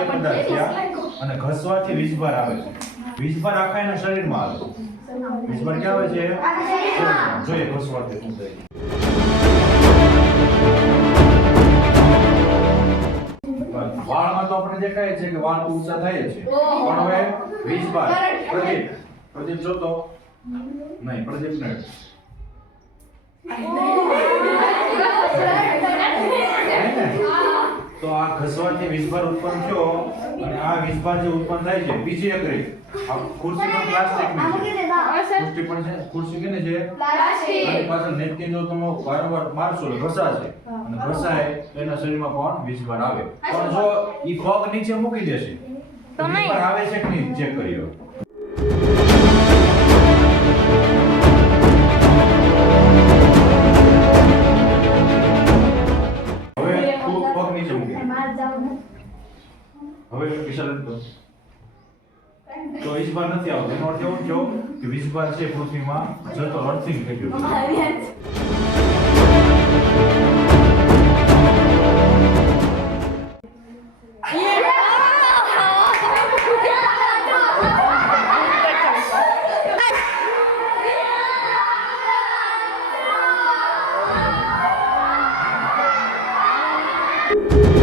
ખાદ્ય પદાર્થ થયા અને ઘસવાથી વીજભાર આવે છે. વીજભાર આખા એના શરીરમાં આવે છે. વીજભાર ક્યાં આવે છે? જોઈએ ઘસવાથી શું થાય. વાળમાં તો આપણે દેખાય છે કે વાળ તો ઊંચા થાય છે, પણ હવે વીજભાર પ્રદીપ જોતો નહીં, પ્રદીપ ને તો આ ઘસવાથી વીજભાર ઉત્પન્ન થયો અને આ વીજભાર જે ઉત્પન્ન થાય છે બીજી એક રીત. આ ખુરશી પણ પ્લાસ્ટિકની છે. ખુરશી કેની છે? આની પાછળ નેપકિન જો તમે વારંવાર મારશો એટલે ઘસાશે અને ઘસાય તો એના શરીરમાં પણ વીજભાર આવે. પણ જો ઈ પગ નીચે મૂકી દેશે તો વીજભાર આવે છે કે નહીં ચેક કરીએ. હવે વિશાલ તો વીજભાર નથી આવતો. એનો અર્થ એવો થયો કે વીજભાર છે પૃથ્વીમાં જતો અર્થિંગ થઈ ગયું. you